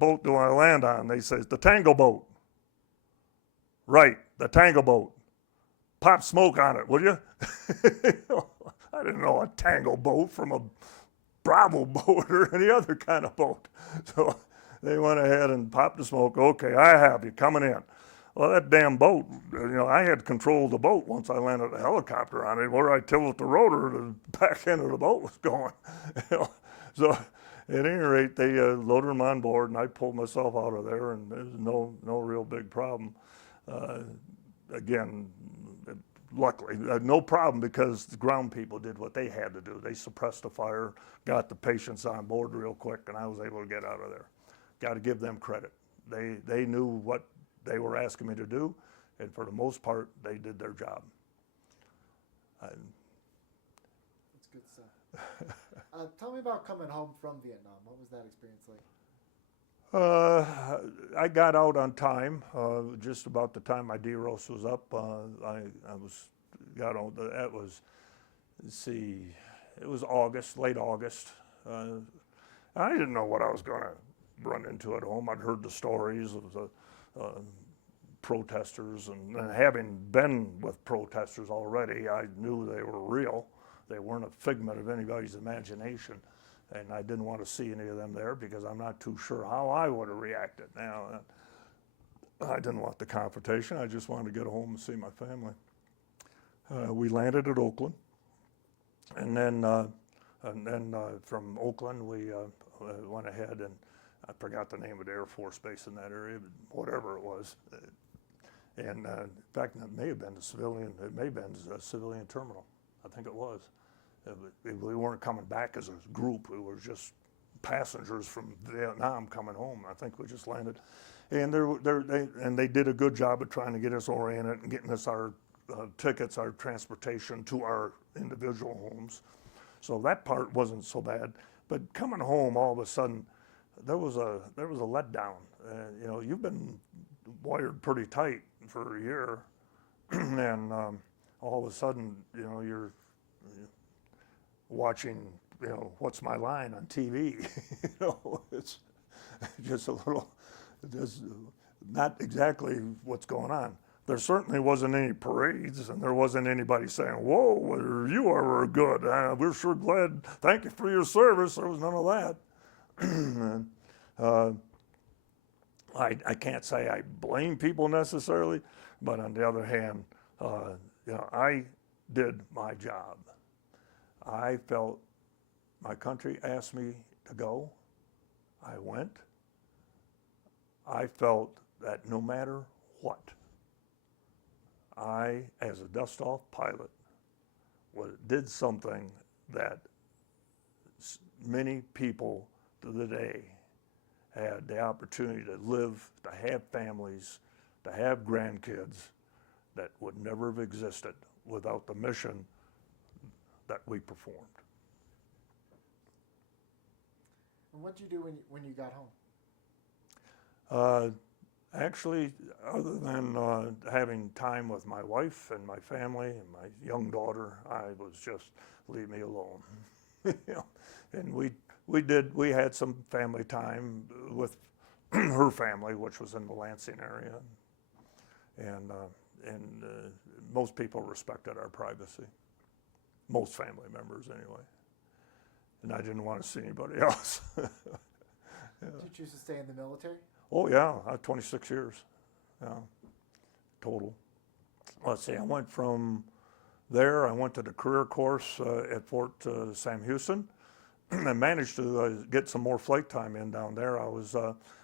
boat do I land on? They says, the Tango boat. Right, the Tango boat. Pop smoke on it, will you? I didn't know a Tango boat from a Bravo boat or any other kind of boat. So they went ahead and popped the smoke. Okay, I have you coming in. Well, that damn boat, I had control of the boat once I landed a helicopter on it. Where I tilted the rotor, the back end of the boat was going. So at any rate, they loaded them on board, and I pulled myself out of there, and there was no real big problem. Again, luckily, no problem, because the ground people did what they had to do. They suppressed the fire, got the patients on board real quick, and I was able to get out of there. Got to give them credit. They knew what they were asking me to do, and for the most part, they did their job. That's good stuff. Tell me about coming home from Vietnam. What was that experience like? I got out on time, just about the time my DROS was up. I got on. That was, let's see, it was August, late August. I didn't know what I was going to run into at home. I'd heard the stories of the protesters, and having been with protesters already, I knew they were real. They weren't a figment of anybody's imagination, and I didn't want to see any of them there, because I'm not too sure how I would have reacted. Now, I didn't want the confrontation. I just wanted to get home and see my family. We landed at Oakland, and then from Oakland we went ahead, and I forgot the name of the Air Force Base in that area, but whatever it was. And in fact, it may have been a civilian terminal. I think it was. We weren't coming back as a group. We were just passengers from Vietnam coming home. I think we just landed. And they did a good job of trying to get us oriented and getting us our tickets, our transportation to our individual homes. So that part wasn't so bad. But coming home, all of a sudden, there was a letdown. You've been wired pretty tight for a year, and all of a sudden, you're watching, What's My Line on TV. It's just a little, just not exactly what's going on. There certainly wasn't any parades, and there wasn't anybody saying, "Whoa, you are good. We're sure glad. Thank you for your service." There was none of that. I can't say I blame people necessarily, but on the other hand, I did my job. I felt my country asked me to go. I went. I felt that no matter what, I, as a dust-off pilot, did something that many people to the day had the opportunity to live, to have families, to have grandkids that would never have existed without the mission that we performed. And what did you do when you got home? Actually, other than having time with my wife and my family and my young daughter, I was just, leave me alone. And we had some family time with her family, which was in the Lansing area, and most people respected our privacy. Most family members, anyway. And I didn't want to see anybody else. Yeah. Did you choose to stay in the military? Oh yeah, 26 years, total. Let's see, I went from there, I went to the career course at Fort Sam Houston. I managed to get some more flight time in down there. I was,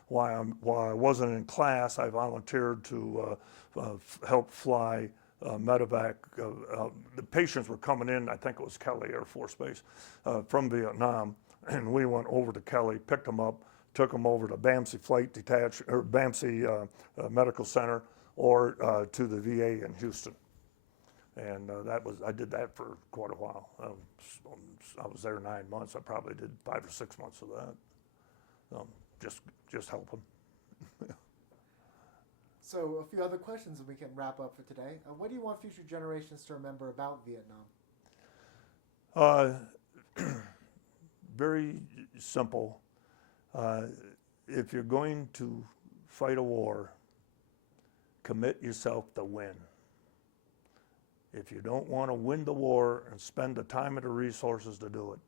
while I wasn't in class, I volunteered to help fly medevac. The patients were coming in, I think it was Kelly Air Force Base, from Vietnam, and we went over to Kelly, picked them up, took them over to BAMC Medical Center, or to the VA in Houston. And I did that for quite a while. I was there 9 months. I probably did 5 or 6 months of that. Just helping. So a few other questions and we can wrap up for today. What do you want future generations to remember about Vietnam? Very simple. if you're going to fight a war, commit yourself to win. If you don't want to win the war and spend the time and the resources to do it,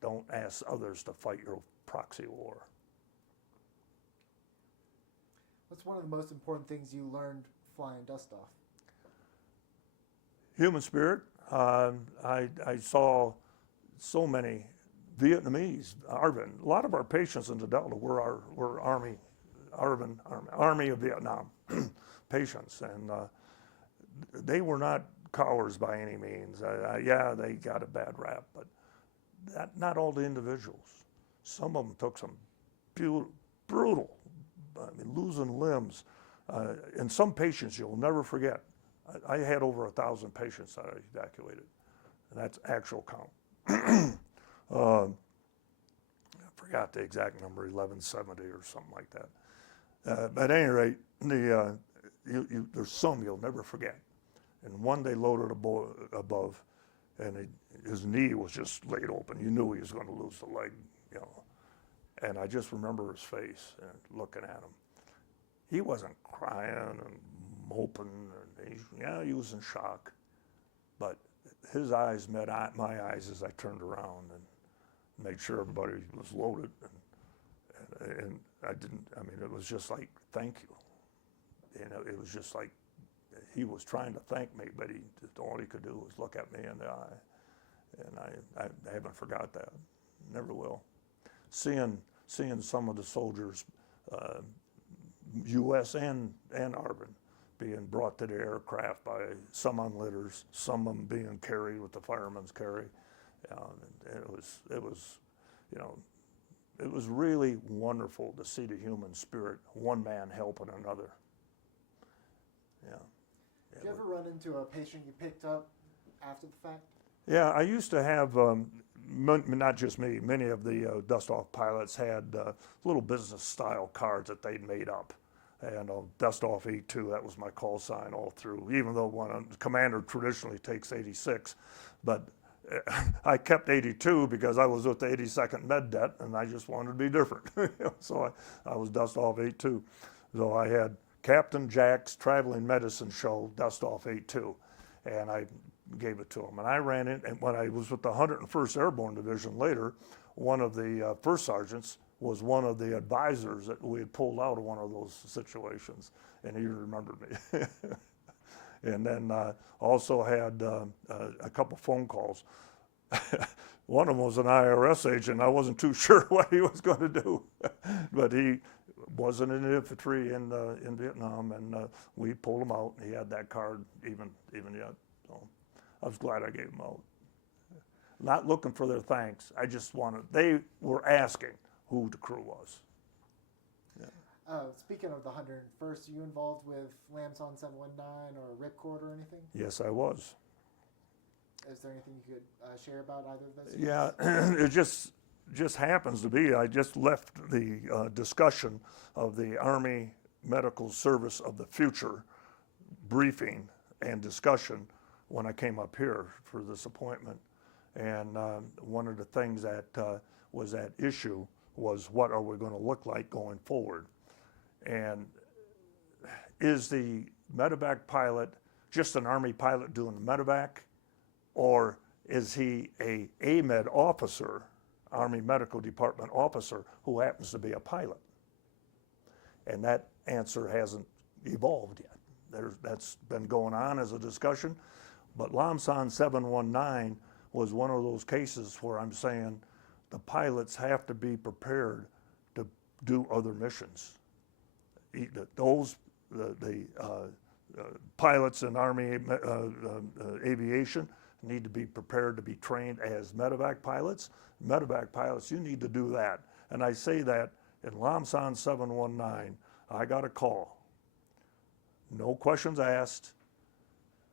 don't ask others to fight your proxy war. What's one of the most important things you learned flying dust off? Human spirit. I saw so many Vietnamese, ARVN. A lot of our patients in the Delta were Army of Vietnam patients, and they were not cowards by any means. Yeah, they got a bad rap, but not all the individuals. Some of them took some brutal, losing limbs. And some patients you'll never forget. I had over 1,000 patients that I evacuated, and that's actual count. I forgot the exact number, 1170 or something like that. But at any rate, there's some you'll never forget. And one they loaded above, and his knee was just laid open. You knew he was going to lose the leg, you know. And I just remember his face and looking at him. He wasn't crying and moping. And he was in shock. But his eyes met my eyes as I turned around and made sure everybody was loaded. And it was just like, thank you. It was just like he was trying to thank me, but all he could do was look at me in the eye. And I haven't forgot that. Never will. Seeing some of the soldiers, U.S. and ARVN, being brought to the aircraft by some on litters, some of them being carried with the fireman's carry. It was really wonderful to see the human spirit, one man helping another. Yeah. Did you ever run into a patient you picked up after the fact? Yeah, I used to have, not just me, many of the dust-off pilots had little business-style cards that they'd made up. And dust-off 82, that was my call sign all through, even though one commander traditionally takes 86. But I kept 82 because I was with the 82nd Med Det, and I just wanted to be different. So I was dust-off 82. So I had Captain Jack's Traveling Medicine Show, dust-off 82. And I gave it to him. And I ran in, and when I was with the 101st Airborne Division later, one of the first sergeants was one of the advisors that we had pulled out of one of those situations, and he remembered me. And then also had a couple phone calls. One of them was an IRS agent. I wasn't too sure what he was going to do, but he wasn't in the infantry in Vietnam, and we pulled him out, and he had that card even yet. So I was glad I gave him out. Not looking for their thanks. I just they were asking who the crew was. Yeah. Speaking of the 101st, are you involved with Lamson 719 or Ripcord or anything? Yes, I was. Is there anything you could share about either of those? Yeah, it just happens to be, I just left the discussion of the Army Medical Service of the Future briefing and discussion when I came up here for this appointment. And one of the things that was at issue was, what are we going to look like going forward? And is the medevac pilot just an Army pilot doing medevac, or is he a AMED officer, Army Medical Department officer, who happens to be a pilot? And that answer hasn't evolved yet. That's been going on as a discussion, but Lamson 719 was one of those cases where I'm saying the pilots have to be prepared to do other missions. The pilots in Army aviation need to be prepared to be trained as medevac pilots. Medevac pilots, you need to do that. And I say that in Lamson 719, I got a call. No questions asked.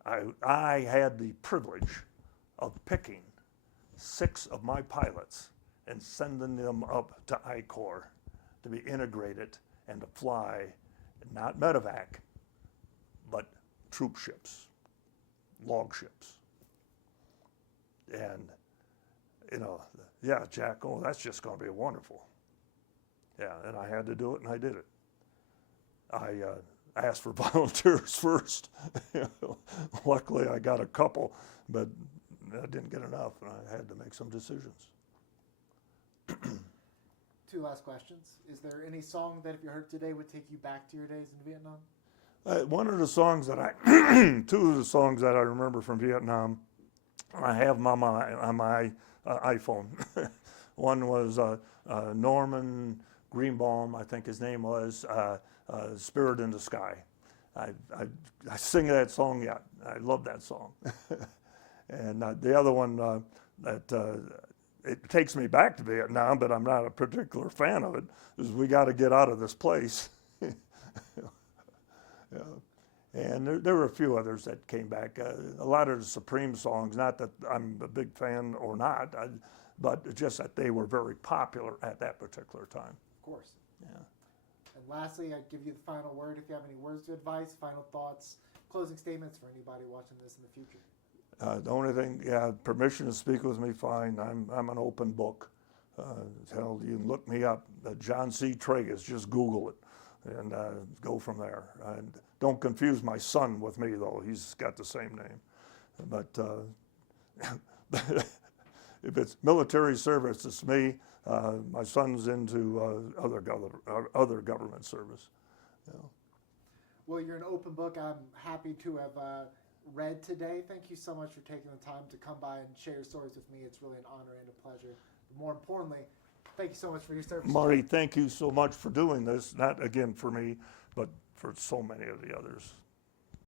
I had the privilege of picking 6 of my pilots and sending them up to I-Corps to be integrated and to fly, not medevac, but troop ships, log ships. And, yeah, Jack, that's just going to be wonderful. Yeah, and I had to do it, and I did it. I asked for volunteers first. Luckily, I got a couple, but I didn't get enough, and I had to make some decisions. Two last questions. Is there any song that if you heard today would take you back to your days in Vietnam? One of the songs that two of the songs that I remember from Vietnam, I have them on my iPhone. One was Norman Greenbaum, I think his name was, Spirit in the Sky. I sing that song yet. I love that song. And the other one it takes me back to Vietnam, but I'm not a particular fan of it, is We Got to Get Out of This Place. Yeah. And there were a few others that came back. A lot of the Supreme songs, not that I'm a big fan or not, but just that they were very popular at that particular time. Of course. Yeah. And lastly, I'd give you the final word if you have any words of advice, final thoughts, closing statements for anybody watching this in the future. The only thing, permission to speak with me, fine. I'm an open book. Hell, you can look me up, John C. Tragis, just Google it, and go from there. And don't confuse my son with me, though. He's got the same name. But if it's military service, it's me. My son's into other government service. Yeah. Well, you're an open book. I'm happy to have read today. Thank you so much for taking the time to come by and share your stories with me. It's really an honor and a pleasure. But more importantly, thank you so much for your service. Marty, thank you so much for doing this, not again for me, but for so many of the others.